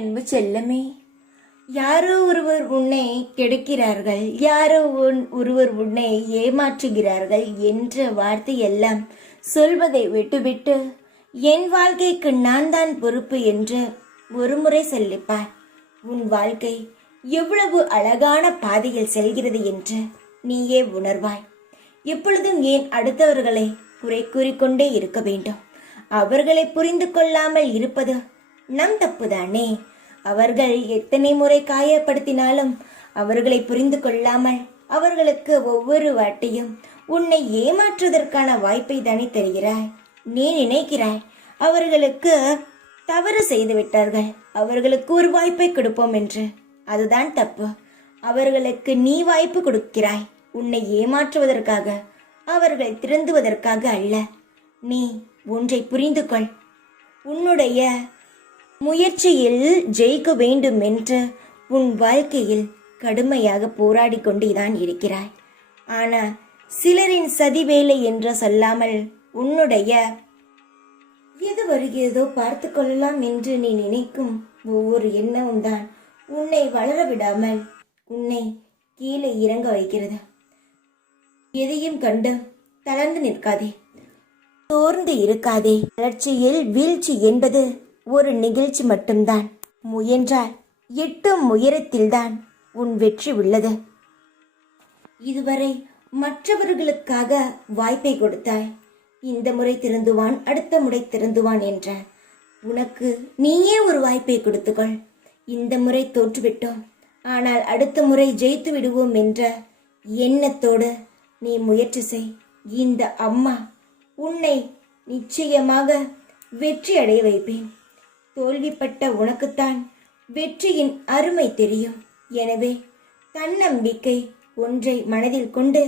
அன்பு செல்லமே, யாரோ ஒருவர் உன்னை கெடுக்கிறார்கள், யாரோ ஒருவர் உன்னை ஏமாற்றுகிறார்கள் என்ற வார்த்தை எல்லாம் சொல்வதை விட்டுவிட்டு என் வாழ்க்கைக்கு நான் தான் பொறுப்பு என்று ஒருமுறை சொல்லிப்பார். உன் வாழ்க்கை எவ்வளவு அழகான பாதையில் செல்கிறது என்று நீயே உணர்வாய். எப்பொழுதும் ஏன் அடுத்தவர்களை குறை கூறிக்கொண்டே இருக்க வேண்டும்? அவர்களை புரிந்து கொள்ளாமல் இருப்பது நம் தப்புதானே. அவர்கள் எத்தனை முறை காயப்படுத்தினாலும் அவர்களை புரிந்து கொள்ளாமல் அவர்களுக்கு ஒவ்வொரு வாட்டியும் உன்னை ஏமாற்றுவதற்கான வாய்ப்பை தானே தருகிறாய். நீ நினைக்கிறாய் அவர்களுக்கு தவறு செய்து விட்டார்கள், அவர்களுக்கு ஒரு வாய்ப்பை கொடுப்போம் என்று. அதுதான் தப்பு. அவர்களுக்கு நீ வாய்ப்பு கொடுக்கிறாய், உன்னை ஏமாற்றுவதற்காக, அவர்களை திருந்துவதற்காக அல்ல. நீ ஒன்றை புரிந்து கொள். உன்னுடைய முயற்சியில் ஜெயிக்க வேண்டும் என்று உன் வாழ்க்கையில் கடுமையாக போராடி கொண்டேதான் இருக்கிறாய். ஆனால் சிலரின் சதி வேலை என்று சொல்லாமல் உன்னுடைய எது வருகிறதோ பார்த்து கொள்ளலாம் என்று நீ நினைக்கும் ஒவ்வொரு எண்ணமும் தான் உன்னை வளர விடாமல் உன்னை கீழே இறங்க வைக்கிறது. எதையும் கண்டு தளர்ந்து நிற்காதே, சோர்ந்து இருக்காதே. வளர்ச்சியில் வீழ்ச்சி என்பது ஒரு நிகழ்ச்சி மட்டும்தான். முயன்றால் எட்டும் உயரத்தில்தான் உன் வெற்றி உள்ளது. இதுவரை மற்றவர்களுக்காக வாய்ப்பை கொடுத்தாய். இந்த முறை திருந்துவான், அடுத்த முறை திருந்துவான் என்ற உனக்கு நீயே ஒரு வாய்ப்பை கொடுத்துக்கொள். இந்த முறை தோற்றுவிட்டோம், ஆனால் அடுத்த முறை ஜெயித்து விடுவோம் என்ற எண்ணத்தோடு நீ முயற்சி செய். இந்த அம்மா உன்னை நிச்சயமாக வெற்றி அடைய வைப்பேன். தோல்விப்பட்ட உனக்குத்தான் வெற்றியின் அருமை தெரியும். எனவே தன்னம்பிக்கை ஒன்றை மனதில் கொண்டு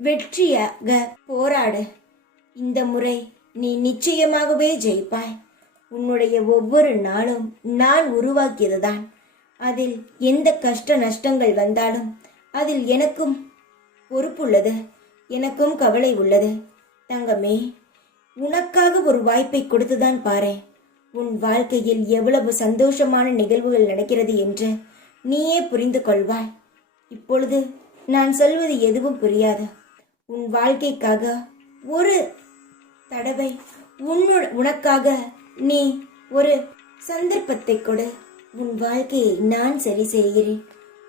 வெற்றியாக போராடு. இந்த முறை நீ நிச்சயமாகவே ஜெயிப்பாய். உன்னுடைய ஒவ்வொரு நாளும் நான் உருவாக்கியதுதான். அதில் எந்த கஷ்ட நஷ்டங்கள் வந்தாலும் அதில் எனக்கும் பொறுப்புள்ளது, எனக்கும் கவலை உள்ளது. தங்கமே, உனக்காக ஒரு வாய்ப்பை கொடுத்துதான் பாரு. உன் வாழ்க்கையில் எவ்வளவு சந்தோஷமான நிகழ்வுகள் நடக்கிறது என்று நீயே புரிந்து கொள்வாய். இப்பொழுது நான் சொல்வது எதுவும் புரியாது. உன் வாழ்க்கைக்காக ஒரு தடவை உனக்காக நீ ஒரு சந்தர்ப்பத்தை கொடு. உன் வாழ்க்கையை நான் சரி செய்கிறேன்.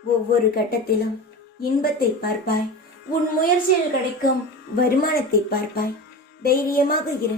ஒவ்வொரு கட்டத்திலும் இன்பத்தை பார்ப்பாய். உன் முயற்சியில் கிடைக்கும் வருமானத்தை பார்ப்பாய். தைரியமாக இரு.